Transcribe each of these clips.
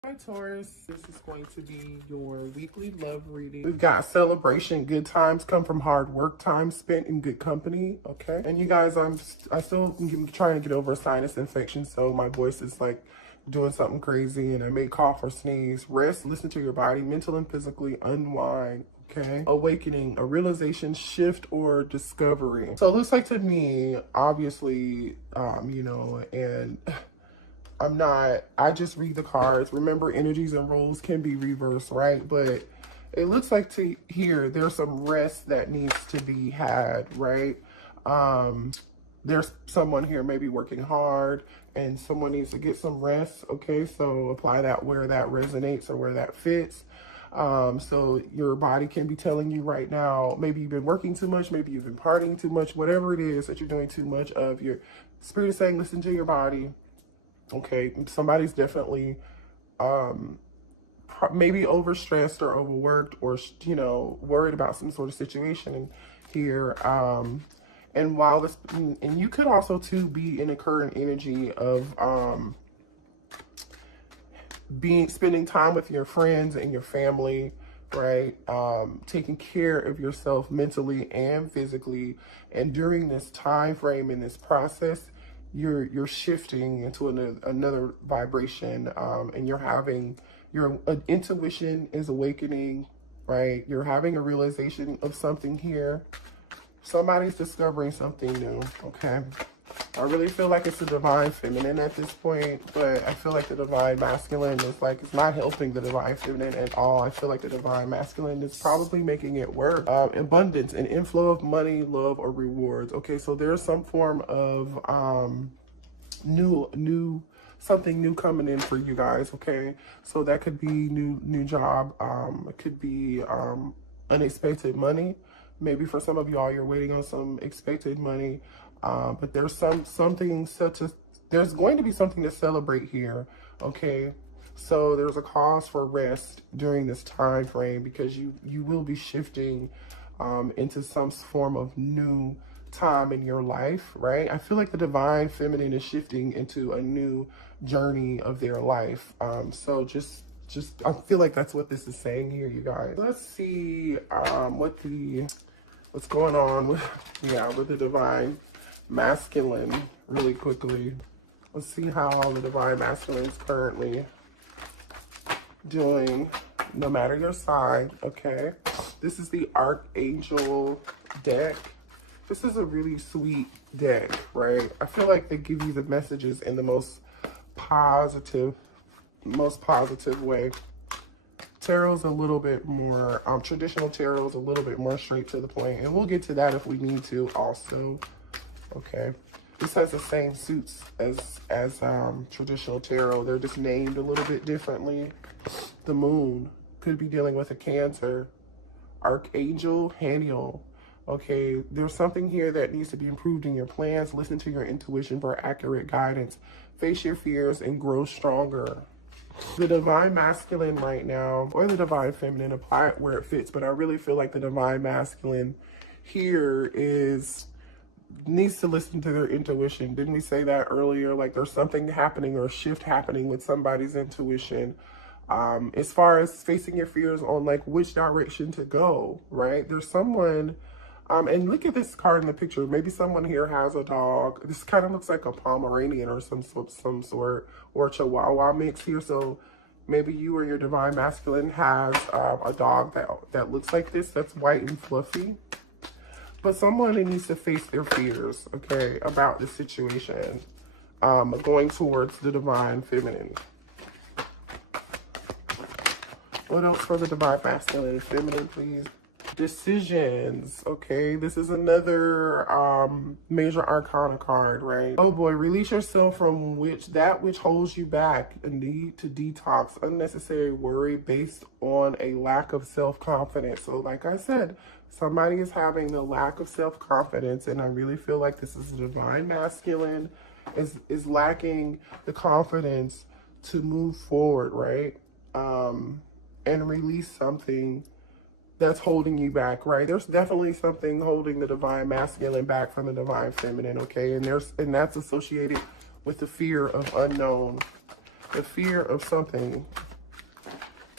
Hi Taurus, this is going to be your weekly love reading. We've got celebration, good times come from hard work, time spent in good company, okay? And you guys, I still am trying to get over a sinus infection, so my voice is like doing something crazy and I may cough or sneeze. Rest, listen to your body, mental and physically unwind, okay? Awakening, a realization, shift, or discovery. So it looks like to me, obviously, and I just read the cards. Remember, energies and roles can be reversed, right? But it looks like to here, there's some rest that needs to be had, right? There's someone here maybe working hard and someone needs to get some rest, okay? So apply that where that resonates or where that fits. So your body can be telling you right now, maybe you've been working too much, maybe you've been partying too much, whatever it is that you're doing too much of, your spirit is saying, listen to your body. Okay, somebody's definitely maybe overstressed or overworked or, worried about some sort of situation here. And while this, and you could also too be in a current energy of spending time with your friends and your family, right? Taking care of yourself mentally and physically. And during this time frame in this process, you're shifting into another vibration, and your intuition is awakening, right? You're having a realization of something here. Somebody's discovering something new, okay? I really feel like it's the divine feminine at this point, but I feel like the divine masculine is like, it's not helping the divine feminine at all. I feel like the divine masculine is probably making it work. Abundance, an inflow of money, love, or rewards. Okay, so there's some form of something new coming in for you guys, okay? So that could be new job. It could be unexpected money. Maybe for some of y'all, you're waiting on some expected money. But there's there's going to be something to celebrate here, okay? So there's a cause for rest during this time frame because you will be shifting into some form of new time in your life, right? I feel like the divine feminine is shifting into a new journey of their life. So just I feel like that's what this is saying here, you guys. Let's see what's going on with the divine masculine really quickly. Let's see how the divine masculine is currently doing, no matter your sign, okay? This is the Archangel deck. This is a really sweet deck, right? I feel like they give you the messages in the most positive way. Tarot's a little bit more, traditional tarot's a little bit more straight to the point, and we'll get to that if we need to also. Okay, this has the same suits as traditional tarot. They're just named a little bit differently. The moon could be dealing with a Cancer. Archangel Haniel. Okay, there's something here that needs to be improved in your plans. Listen to your intuition for accurate guidance. Face your fears and grow stronger. The divine masculine right now, or the divine feminine, apply it where it fits. But I really feel like the divine masculine here needs to listen to their intuition. Didn't we say that earlier? Like there's something happening or a shift happening with somebody's intuition. As far as facing your fears on like which direction to go, right? There's someone, and look at this card in the picture. Maybe someone here has a dog. This kind of looks like a Pomeranian or some sort, or a Chihuahua mix here. So maybe you or your divine masculine has a dog that looks like this, that's white and fluffy. But someone needs to face their fears, okay, about the situation, going towards the divine feminine. What else for the divine masculine and feminine, please? Decisions, okay? This is another major arcana card, right? Oh boy, release yourself from that which holds you back. A need to detox unnecessary worry based on a lack of self-confidence. So like I said, somebody is having the lack of self-confidence, and I really feel like this is divine masculine is lacking the confidence to move forward, right? And release something that's holding you back, right? There's definitely something holding the divine masculine back from the divine feminine, okay? And that's associated with the fear of unknown, the fear of something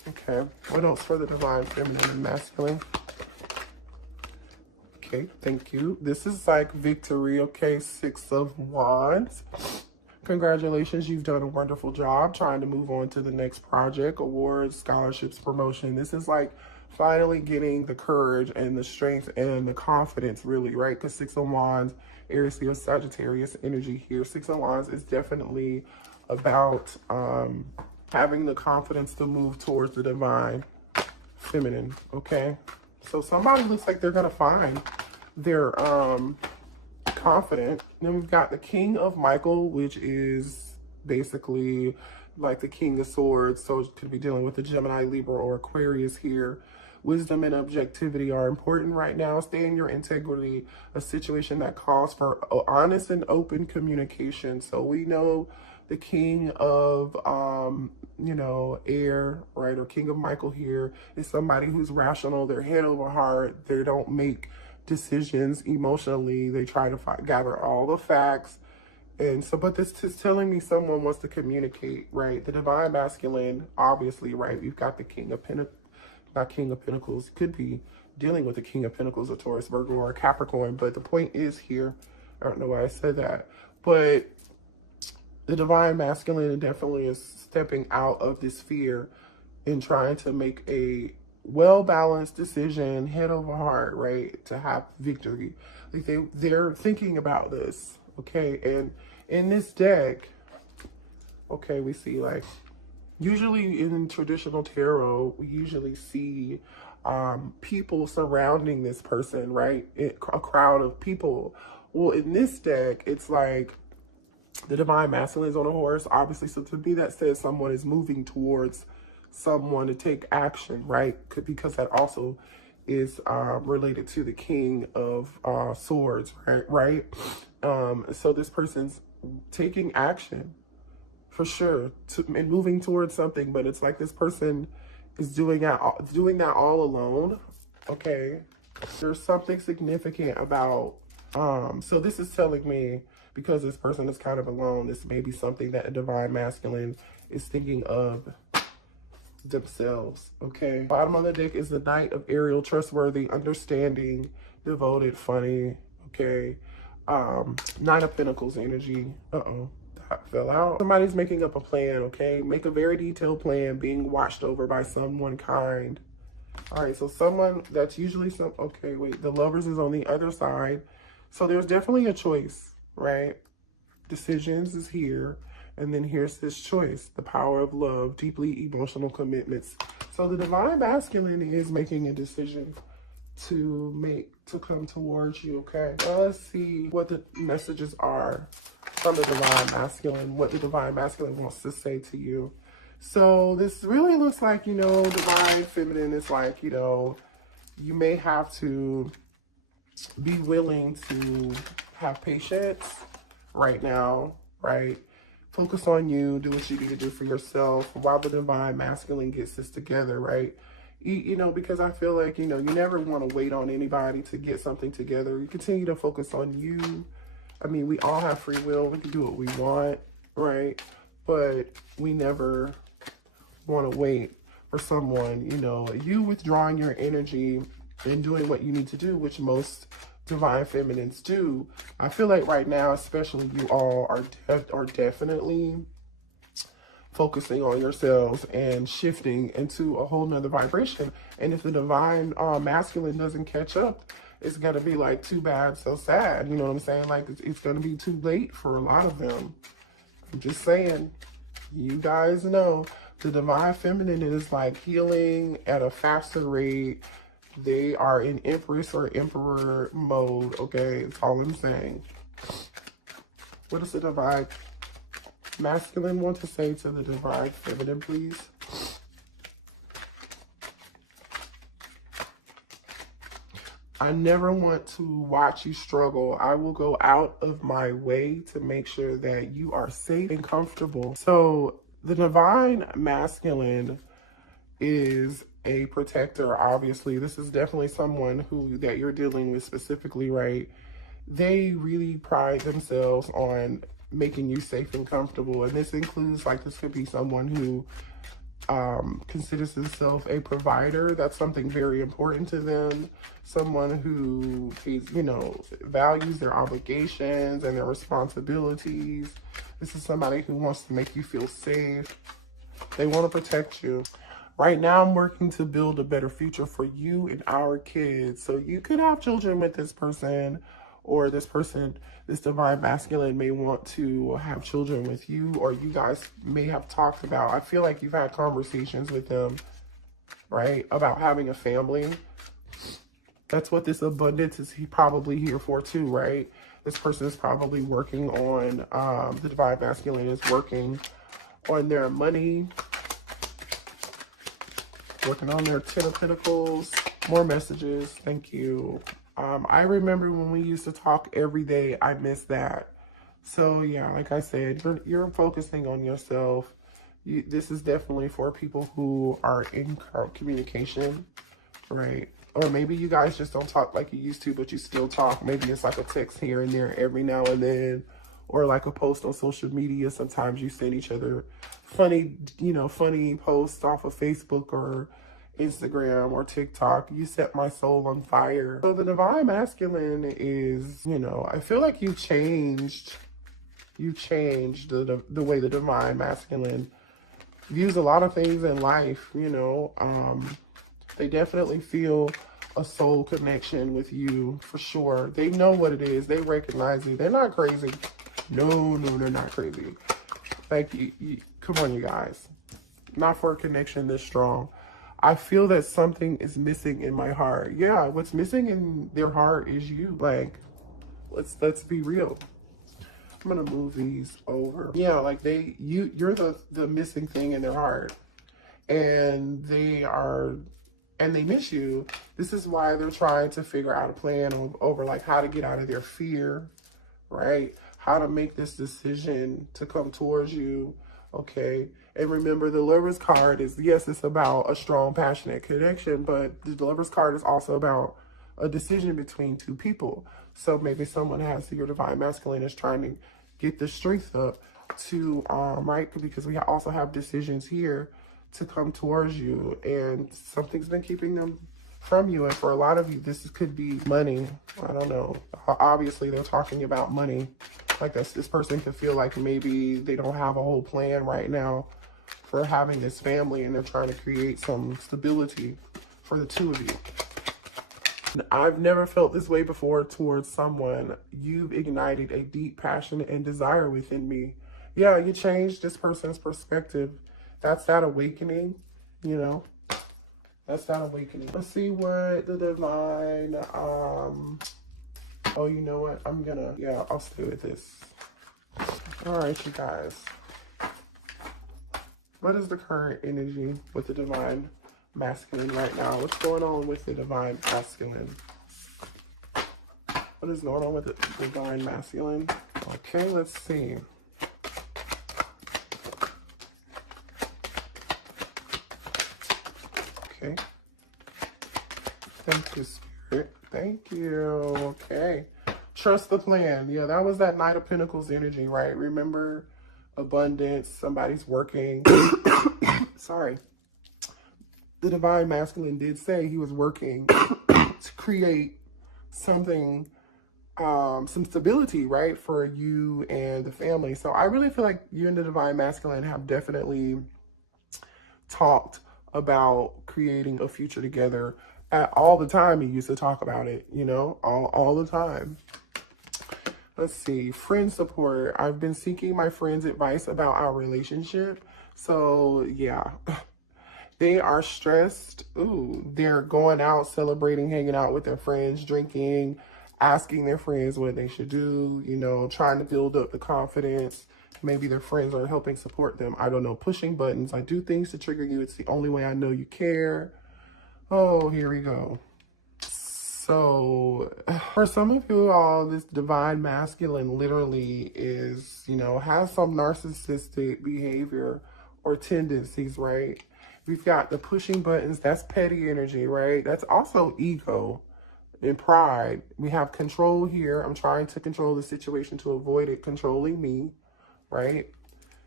Okay, what else for the divine feminine and masculine? Okay, thank you. This is like victory, okay? 6 of Wands. Congratulations, you've done a wonderful job trying to move on to the next project, awards, scholarships, promotion. This is like finally getting the courage and the strength and the confidence, really, right? Because 6 of Wands, Aries, Leo, Sagittarius energy here. 6 of Wands is definitely about having the confidence to move towards the divine feminine, okay? So somebody looks like they're going to find their confident. Then we've got the King of Michael, which is basically like the King of Swords. So it could be dealing with the Gemini, Libra, or Aquarius here. Wisdom and objectivity are important right now. Stay in your integrity, a situation that calls for honest and open communication. So we know the King of, you know, air, right, or King of Michael here is somebody who's rational. They're head over heart. They don't make decisions emotionally. They try to gather all the facts. And so, but this is telling me someone wants to communicate, right? The divine masculine, obviously, right? We've got the King of Pentacles, not King of Pentacles, could be dealing with the King of Pentacles, a Taurus, Virgo, or a Capricorn. But the point is here, I don't know why I said that, but the divine masculine definitely is stepping out of this fear and trying to make a well-balanced decision, head over heart, right, to have victory. Like they're thinking about this, okay? And in this deck, okay, we see like, usually in traditional tarot, we usually see people surrounding this person, right? A crowd of people. Well, in this deck, it's like the divine masculine is on a horse, obviously. So to me, that says someone is moving towards someone to take action, right? Because that also is related to the King of Swords, right? So this person's taking action for sure and moving towards something, but it's like this person is doing that all alone, okay? There's something significant about, so this is telling me, because this person is kind of alone, this may be something that a divine masculine is thinking of themselves, okay? Bottom of the deck is the Knight of Ariel, trustworthy, understanding, devoted, funny, okay? 9 of Pentacles energy. That fell out. Somebody's making up a plan, okay? Make a very detailed plan, being watched over by someone kind. All right, so someone that's usually okay, wait, the Lovers is on the other side. So there's definitely a choice, right? Decisions is here. And then here's this choice, the power of love, deeply emotional commitments. So the divine masculine is making a decision to come towards you, okay? Now let's see what the messages are from the divine masculine, what the divine masculine wants to say to you. So this really looks like, you know, divine feminine is like, you know, you may have to be willing to have patience right now, right? Focus on you, do what you need to do for yourself while the divine masculine gets this together, right? You know, because I feel like, you know, you never want to wait on anybody to get something together. You continue to focus on you. I mean, we all have free will. We can do what we want, right? But we never want to wait for someone, you know, you withdrawing your energy and doing what you need to do, which most divine feminines do. I feel like right now, especially, you all are definitely focusing on yourselves and shifting into a whole nother vibration. And if the divine masculine doesn't catch up, it's gonna be like too bad, so sad. You know what I'm saying? Like it's gonna be too late for a lot of them. I'm just saying, you guys know the divine feminine is like healing at a faster rate. They are in Empress or Emperor mode, okay? That's all I'm saying. What does the divine masculine want to say to the divine feminine, please? I never want to watch you struggle. I will go out of my way to make sure that you are safe and comfortable. So the divine masculine is a protector, obviously. This is definitely someone that you're dealing with specifically, right? They really pride themselves on making you safe and comfortable. And this includes, like, this could be someone who considers himself a provider. That's something very important to them. Someone who is, you know, values their obligations and their responsibilities. This is somebody who wants to make you feel safe. They want to protect you. Right now, I'm working to build a better future for you and our kids. So you could have children with this person, or this person, this divine masculine may want to have children with you, or you guys may have talked about, I feel like you've had conversations with them, right, about having a family. That's what this abundance is probably here for too, right? This person is probably working on, the divine masculine is working on their money, working on their 10 of Pentacles. More messages. Thank you. I remember when we used to talk every day. I miss that. So yeah, like I said, you're focusing on yourself. This is definitely for people who are in communication, right? Or maybe you guys just don't talk like you used to, but you still talk. Maybe it's like a text here and there every now and then, or like a post on social media. Sometimes you send each other funny, you know, funny posts off of Facebook or Instagram or TikTok. You set my soul on fire. So the divine masculine is, you know, I feel like you changed the way the divine masculine views a lot of things in life, you know. They definitely feel a soul connection with you for sure. They know what it is. They recognize it. They're not crazy. No, they're not crazy. Like, come on, you guys. Not for a connection this strong. I feel that something is missing in my heart. Yeah, what's missing in their heart is you. Like, let's be real. I'm gonna move these over. Yeah, like you're the missing thing in their heart, and they miss you. This is why they're trying to figure out a plan over like how to get out of their fear, right? How to make this decision to come towards you, okay? And remember, the Lover's card is, yes, it's about a strong, passionate connection, but the Lover's card is also about a decision between two people. So maybe someone has, your divine masculine is trying to get the strength up to, right? Because we also have decisions here to come towards you, and something's been keeping them from you. And for a lot of you, this could be money. I don't know. Obviously, they're talking about money. Like this person could feel like maybe they don't have a whole plan right now for having this family, and they're trying to create some stability for the two of you. I've never felt this way before towards someone. You've ignited a deep passion and desire within me. Yeah, you changed this person's perspective. That's that awakening, you know. That's that awakening. Let's see what the divine, oh, you know what? I'll stay with this. All right, you guys. What is the current energy with the divine masculine right now? What's going on with the divine masculine? What is going on with the divine masculine? Okay, let's see. Okay. Thank you, Spirit. Thank you. Okay. Trust the plan. Yeah, that was that Knight of Pentacles energy, right? Remember, abundance, somebody's working. Sorry. The divine masculine did say he was working to create something, some stability, right, for you and the family. So I really feel like you and the divine masculine have definitely talked about creating a future together. All the time, you used to talk about it, you know, all the time. Let's see, friend support. I've been seeking my friend's advice about our relationship. So yeah, they are stressed. Ooh, they're going out, celebrating, hanging out with their friends, drinking, asking their friends what they should do, you know, trying to build up the confidence. Maybe their friends are helping support them. I don't know, pushing buttons. I do things to trigger you. It's the only way I know you care. Oh, here we go. So for some of you all, this divine masculine literally is, you know, has some narcissistic behavior or tendencies, right? We've got the pushing buttons. That's petty energy, right? That's also ego and pride. We have control here. I'm trying to control the situation to avoid it controlling me, right?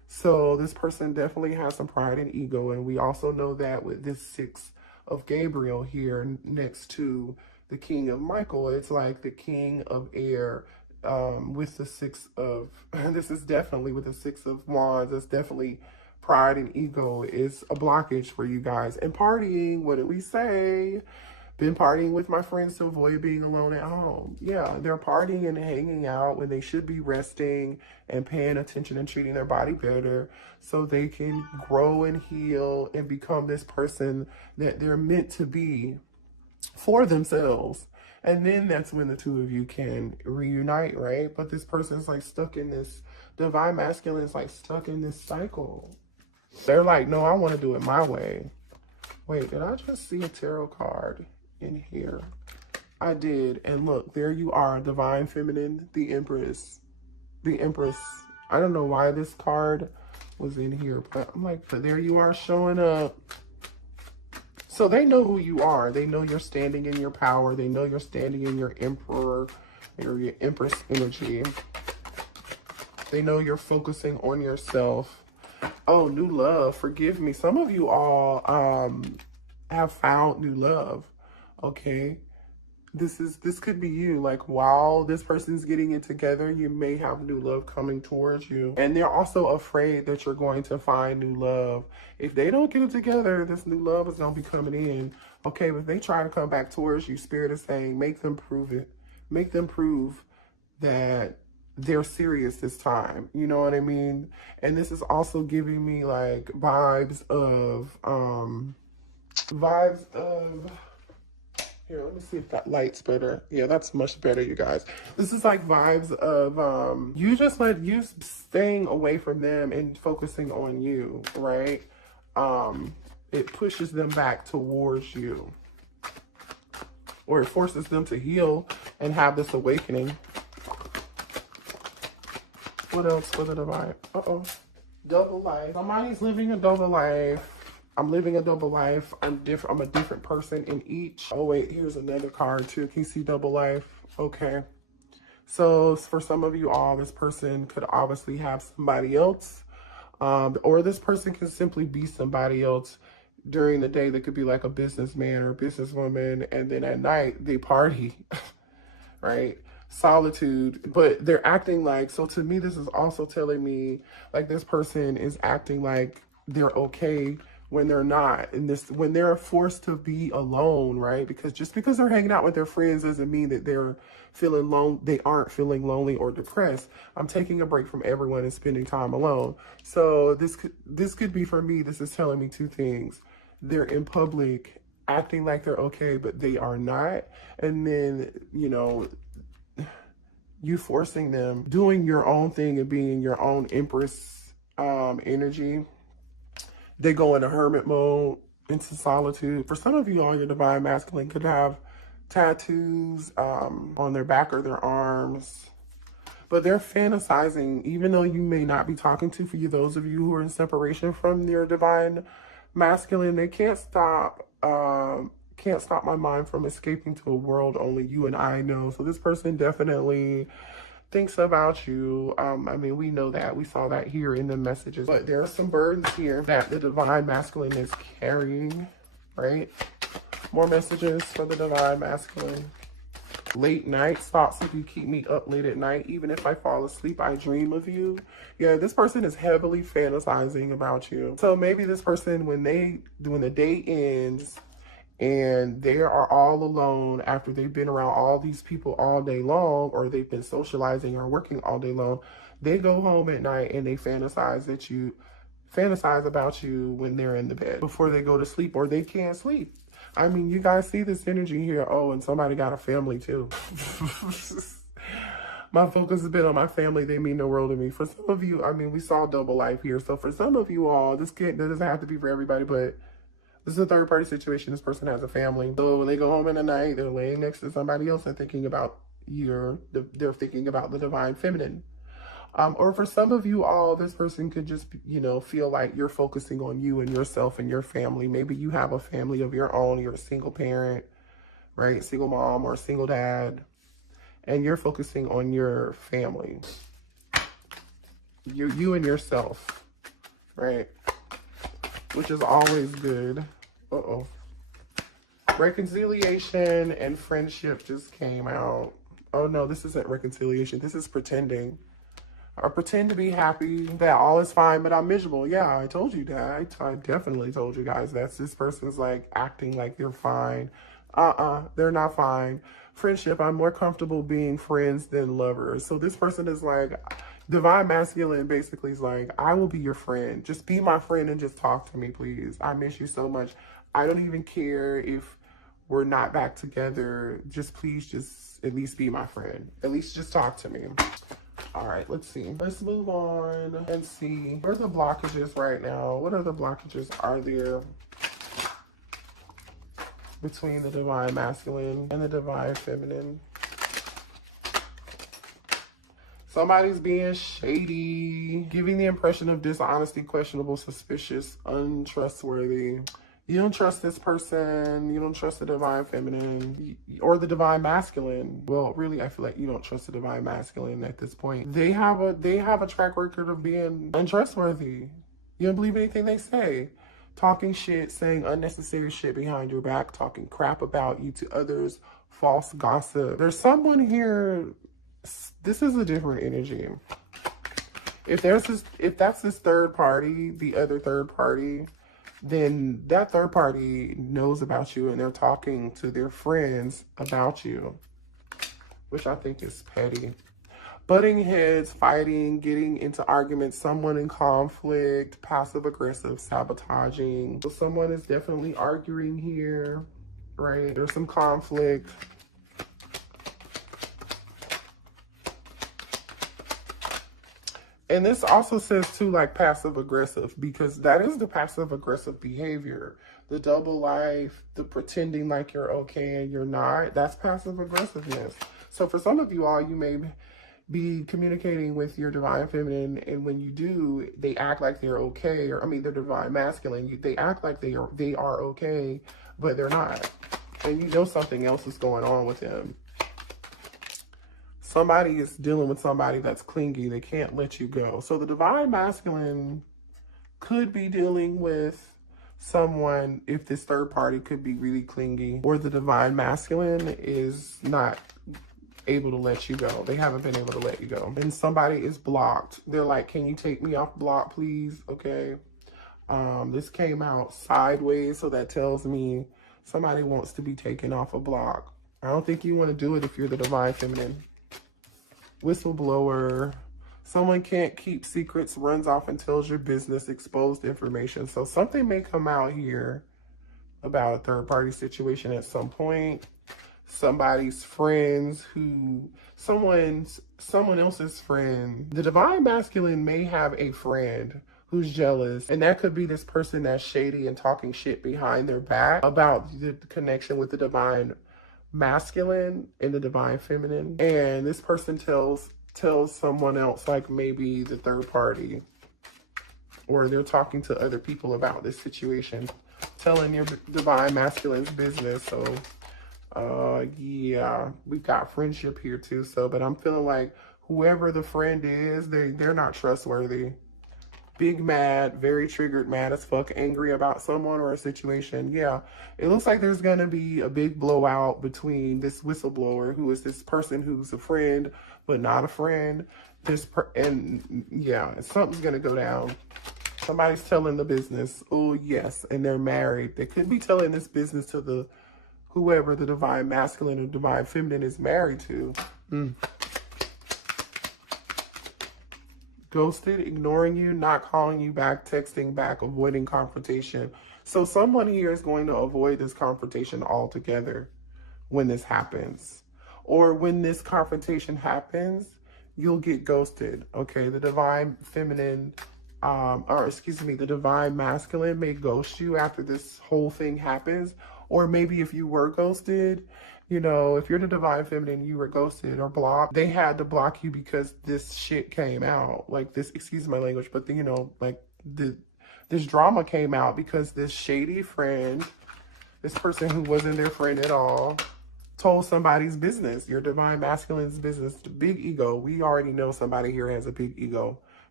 So this person definitely has some pride and ego. And we also know that with this 6 of Gabriel here next to the King of Michael, it's like the King of Air with the 6 of, this is definitely with the 6 of Wands. It's definitely pride and ego is a blockage for you guys. And partying, what did we say? Been partying with my friends to avoid being alone at home. Yeah, they're partying and hanging out when they should be resting and paying attention and treating their body better so they can grow and heal and become this person that they're meant to be for themselves. And then that's when the two of you can reunite, right? But this person's like stuck in this, divine masculine is like stuck in this cycle. They're like, no, I want to do it my way. Wait, did I just see a tarot card in here? I did. And look, there you are, divine feminine, the Empress. The Empress. I don't know why this card was in here, but I'm like, but there you are showing up. So they know who you are. They know you're standing in your power. They know you're standing in your Emperor or your Empress energy. They know you're focusing on yourself. Oh, new love. Forgive me. Some of you all have found new love. Okay. This could be you. Like, while this person's getting it together, you may have new love coming towards you. And they're also afraid that you're going to find new love. If they don't get it together, this new love is going to be coming in. Okay, but if they try to come back towards you, Spirit is saying, make them prove it. Make them prove that they're serious this time. You know what I mean? And this is also giving me like vibes of, here, let me see if that light's better. Yeah, that's much better, you guys. This is like vibes of you just like you staying away from them and focusing on you, right? It pushes them back towards you. Or it forces them to heal and have this awakening. What else for the divine? Uh-oh. Double life. Somebody's living a double life. I'm living a double life. I'm a different person in each. Oh, wait, here's another card too. Can you see double life? Okay. So for some of you all, this person could obviously have somebody else. Or this person can simply be somebody else during the day. They could be like a businessman or a businesswoman. And then at night, they party, right? Solitude, but they're acting like, so to me, this is also telling me like this person is acting like they're okay when they're not, and this when they're forced to be alone, right? Because just because they're hanging out with their friends doesn't mean that they're feeling lonely. They aren't feeling lonely or depressed. I'm taking a break from everyone and spending time alone. So this could be for me. This is telling me two things. They're in public acting like they're okay, but they are not. And then, you know, you forcing them doing your own thing and being your own Empress energy. They go into hermit mode, into solitude. For some of you all, your divine masculine could have tattoos on their back or their arms. But they're fantasizing, even though you may not be talking to, for you, those of you who are in separation from your divine masculine, they can't stop my mind from escaping to a world only you and I know. So this person definitely thinks about you. I mean, we know that. We saw that here in the messages. But there are some burdens here that the divine masculine is carrying, right? More messages for the divine masculine. Late night thoughts. If you keep me up late at night, even if I fall asleep, I dream of you. Yeah, this person is heavily fantasizing about you. So maybe this person, when the day ends and they are all alone after they've been around all these people all day long, or they've been socializing or working all day long, they go home at night and they fantasize about you when they're in the bed before they go to sleep, or they can't sleep. I mean, you guys see this energy here. Oh, and somebody got a family too. My focus has been on my family. They mean the world to me. For some of you, I mean, we saw double life here. So for some of you all, that doesn't have to be for everybody, but this is a third party situation. This person has a family. So when they go home in the night, they're laying next to somebody else and thinking about they're thinking about the divine feminine. Or for some of you all, this person could just, you know, feel like you're focusing on you and yourself and your family. Maybe you have a family of your own. You're a single parent, right? Single mom or single dad. And you're focusing on your family. You and yourself. right? Which is always good. Uh-oh. Reconciliation and friendship just came out. Oh no, this isn't reconciliation. This is pretending. Or pretend to be happy that all is fine, but I'm miserable. Yeah, I told you that. I definitely told you guys that this person's like acting like they're fine. They're not fine. Friendship, I'm more comfortable being friends than lovers. So this person is like, divine masculine basically is like, I will be your friend. Just be my friend and just talk to me, please. I miss you so much. I don't even care if we're not back together. Just please just at least be my friend. At least just talk to me. All right, let's see. Let's move on and see. What are the blockages right now? What other blockages are there between the divine masculine and the divine feminine? Somebody's being shady, giving the impression of dishonesty, questionable, suspicious, untrustworthy. You don't trust this person. You don't trust the divine feminine or the divine masculine. Well, really, I feel like you don't trust the divine masculine at this point. They have a track record of being untrustworthy. You don't believe anything they say. Talking shit, saying unnecessary shit behind your back, talking crap about you to others, false gossip. There's someone here. This is a different energy. If that's this third party, the other third party, then that third party knows about you and they're talking to their friends about you, which I think is petty. Butting heads, fighting, getting into arguments, someone in conflict, passive aggressive, sabotaging. So someone is definitely arguing here, right? There's some conflict. And this also says too, like passive aggressive, because that is the passive aggressive behavior. The double life, the pretending like you're okay and you're not, that's passive aggressiveness. So for some of you all, you may be communicating with your divine feminine, and when you do, they act like they're okay, or I mean, they're divine masculine. They act like they are okay, but they're not. And you know something else is going on with them. Somebody is dealing with somebody that's clingy. They can't let you go. So the divine masculine could be dealing with someone, if this third party could be really clingy, or the divine masculine is not able to let you go. They haven't been able to let you go. And somebody is blocked. They're like, can you take me off block, please? Okay. This came out sideways, so that tells me somebody wants to be taken off a block. I don't think you want to do it if you're the divine feminine. Whistleblower. Someone can't keep secrets, runs off and tells your business, exposed information. So something may come out here about a third party situation at some point. Somebody's friends someone else's friend. The divine masculine may have a friend who's jealous, and that could be this person that's shady and talking shit behind their back about the connection with the divine masculine and the divine feminine. And this person tells someone else, like maybe the third party, or they're talking to other people about this situation, telling your divine masculine's business. So yeah, we've got friendship here too. So, but I'm feeling like whoever the friend is, they're not trustworthy. Big mad, very triggered, mad as fuck, angry about someone or a situation. Yeah, it looks like there's gonna be a big blowout between this whistleblower, who is this person who's a friend but not a friend. And yeah, something's gonna go down. Somebody's telling the business. Oh yes, and they're married. They could be telling this business to whoever the divine masculine or divine feminine is married to. Ghosted, ignoring you, not calling you back, texting back, avoiding confrontation. So someone here is going to avoid this confrontation altogether when this happens. Or when this confrontation happens, you'll get ghosted. Okay, the divine feminine, the divine masculine may ghost you after this whole thing happens. Or maybe if you were ghosted, you know, if you're the divine feminine, you were ghosted or blocked, they had to block you because this shit came out. Like this, excuse my language, but you know, like this drama came out because this shady friend, this person who wasn't their friend at all, told somebody's business, your divine masculine's business, the big ego. We already know somebody here has a big ego,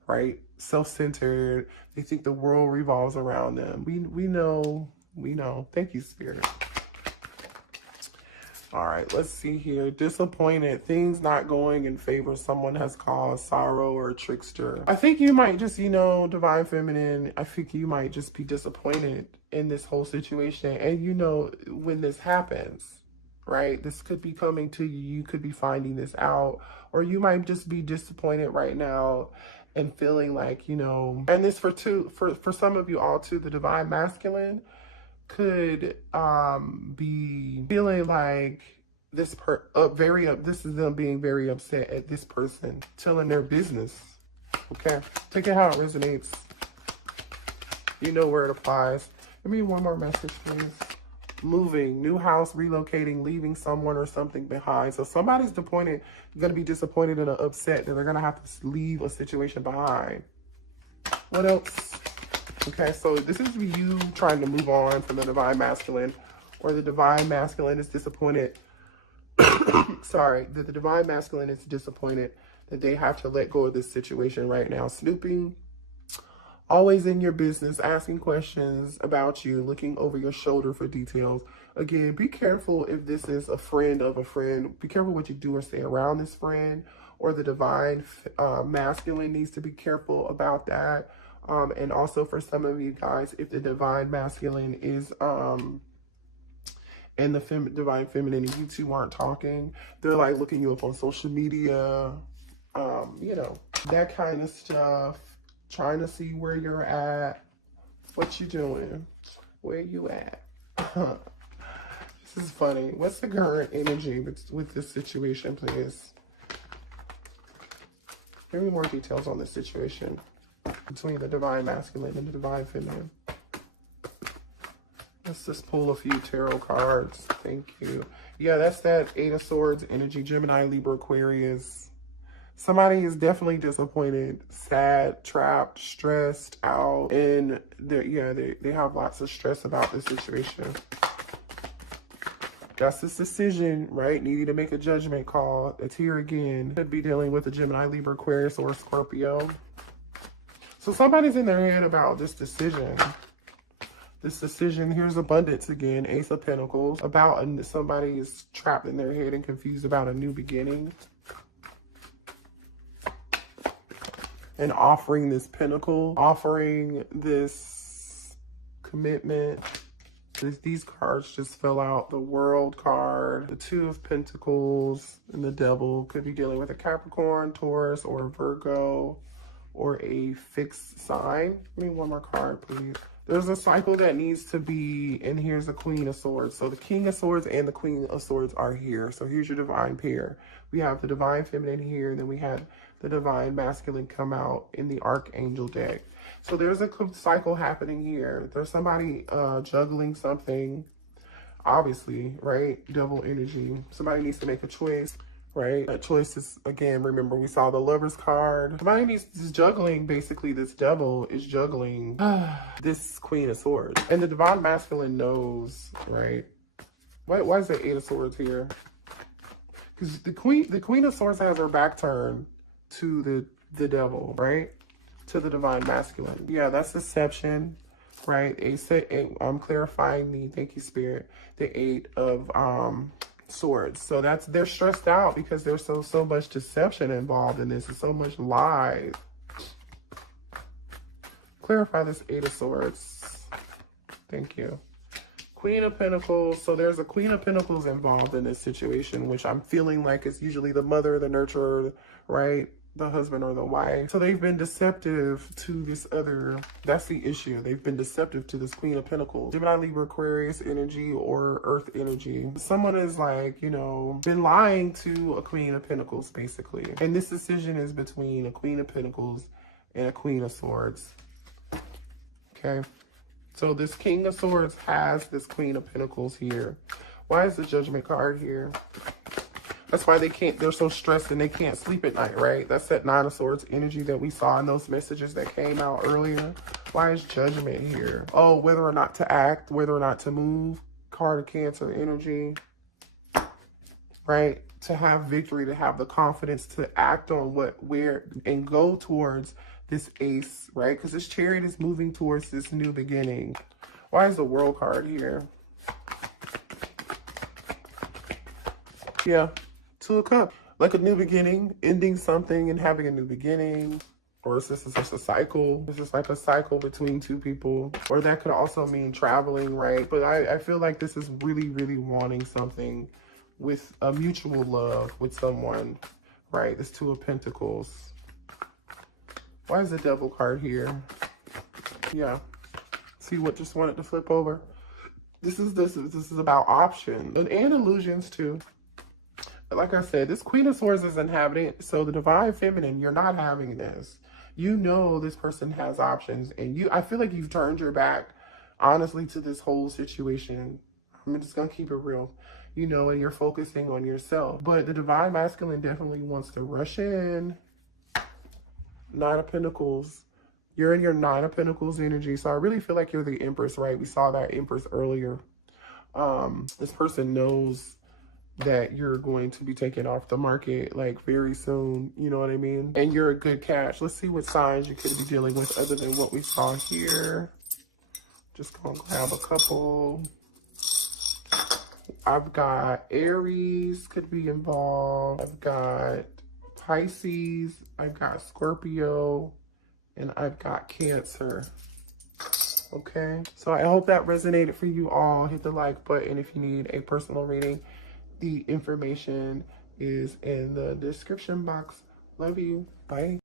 right? Self-centered. They think the world revolves around them. We know. Thank you, Spirit. All right, let's see here. Disappointed. Things not going in favor. Someone has caused sorrow or a trickster. I think you might just, Divine Feminine, I think you might just be disappointed in this whole situation. And when this happens, right? This could be coming to you. You could be finding this out. Or you might just be disappointed right now and feeling like, and this for some of you all too, the Divine Masculine could be feeling like this is them being very upset at this person telling their business. Okay, take it how it resonates. You know where it applies. Give me one more message, please. Moving, new house, relocating, leaving someone or something behind. So somebody's going to be disappointed and upset that they're going to have to leave a situation behind. What else? Okay, so this is you trying to move on from the Divine Masculine, or the Divine Masculine is disappointed. Sorry, that the Divine Masculine is disappointed that they have to let go of this situation right now. Snooping, always in your business, asking questions about you, looking over your shoulder for details. Again, be careful if this is a friend of a friend. Be careful what you do or say around this friend, or the Divine Masculine needs to be careful about that. And also for some of you guys, if the Divine Masculine is and the Divine Feminine, you two aren't talking, they're like looking you up on social media, that kind of stuff, trying to see where you're at, what you doing, where you at. This is funny. What's the current energy with this situation, please? Give me more details on this situation between the Divine Masculine and the Divine Feminine. Let's just pull a few tarot cards. Thank you. Yeah, that's that Eight of Swords energy, Gemini, Libra, Aquarius. Somebody is definitely disappointed, sad, trapped, stressed out, and they have lots of stress about this situation. That's this decision, right? Needing to make a judgment call. It's here again. Could be dealing with a Gemini, Libra, Aquarius, or Scorpio. So somebody's in their head about this decision. This decision, here's abundance again, Ace of Pentacles. Somebody is trapped in their head and confused about a new beginning. And offering this pentacle, offering this commitment. These cards just fell out. The World card, the Two of Pentacles, and the Devil. Could be dealing with a Capricorn, Taurus, or Virgo, or a fixed sign. Give me one more card, please. There's a cycle that needs to be, and here's the Queen of Swords. So the King of Swords and the Queen of Swords are here. So here's your Divine pair. We have the Divine Feminine here, and then we had the Divine Masculine come out in the Archangel deck. So there's a cycle happening here. There's somebody juggling something, obviously, right? Devil energy. Somebody needs to make a choice. Right? That choice is, again, remember we saw the Lover's card. Somebody is juggling, basically this devil is juggling this Queen of Swords. And the Divine Masculine knows, right? Why is there Eight of Swords here? Because the Queen of Swords has her back turned to the devil, right? To the Divine Masculine. Yeah, that's deception, right? I'm clarifying thank you, Spirit, the Eight of Swords. So they're stressed out because there's so much deception involved in this, and so much lies. Clarify this Eight of Swords. Thank you. Queen of Pentacles. So there's a Queen of Pentacles involved in this situation, which I'm feeling like is usually the mother, the nurturer, right? The husband or the wife. So they've been deceptive to this other, that's the issue. They've been deceptive to this Queen of Pentacles. Gemini, Libra, Aquarius energy, or Earth energy. Someone is like, been lying to a Queen of Pentacles, basically. And this decision is between a Queen of Pentacles and a Queen of Swords. Okay. So this King of Swords has this Queen of Pentacles here. Why is the Judgment card here? That's why they're so stressed and they can't sleep at night, right? That's that Nine of Swords energy that we saw in those messages that came out earlier. Why is Judgment here? Oh, whether or not to act, whether or not to move. Card of Cancer energy, right? To have victory, to have the confidence to act on and go towards this ace, right? Because this chariot is moving towards this new beginning. Why is the world card here? Yeah, Two of Cups. Like a new beginning, ending something and having a new beginning. Or is this just a cycle? This is like a cycle between two people. Or that could also mean traveling, right? But I feel like this is really, really wanting something with a mutual love with someone, right? This Two of Pentacles. Why is the Devil card here? Yeah. See what just wanted to flip over? This is about options and illusions too. Like I said, this Queen of Swords is inhabitant. So the Divine Feminine, you're not having this. You know this person has options. And I feel like you've turned your back, honestly, to this whole situation. I'm just going to keep it real. You know, and you're focusing on yourself. But the Divine Masculine definitely wants to rush in. Nine of Pentacles. You're in your Nine of Pentacles energy. So I really feel like you're the Empress, right? We saw that Empress earlier. This person knows that you're going to be taken off the market like very soon, you know what I mean? And you're a good catch. Let's see what signs you could be dealing with other than what we saw here. Just gonna grab a couple. I've got Aries could be involved. I've got Pisces. I've got Scorpio. And I've got Cancer. Okay, so I hope that resonated for you all. Hit the like button if you need a personal reading. The information is in the description box. Love you. Bye.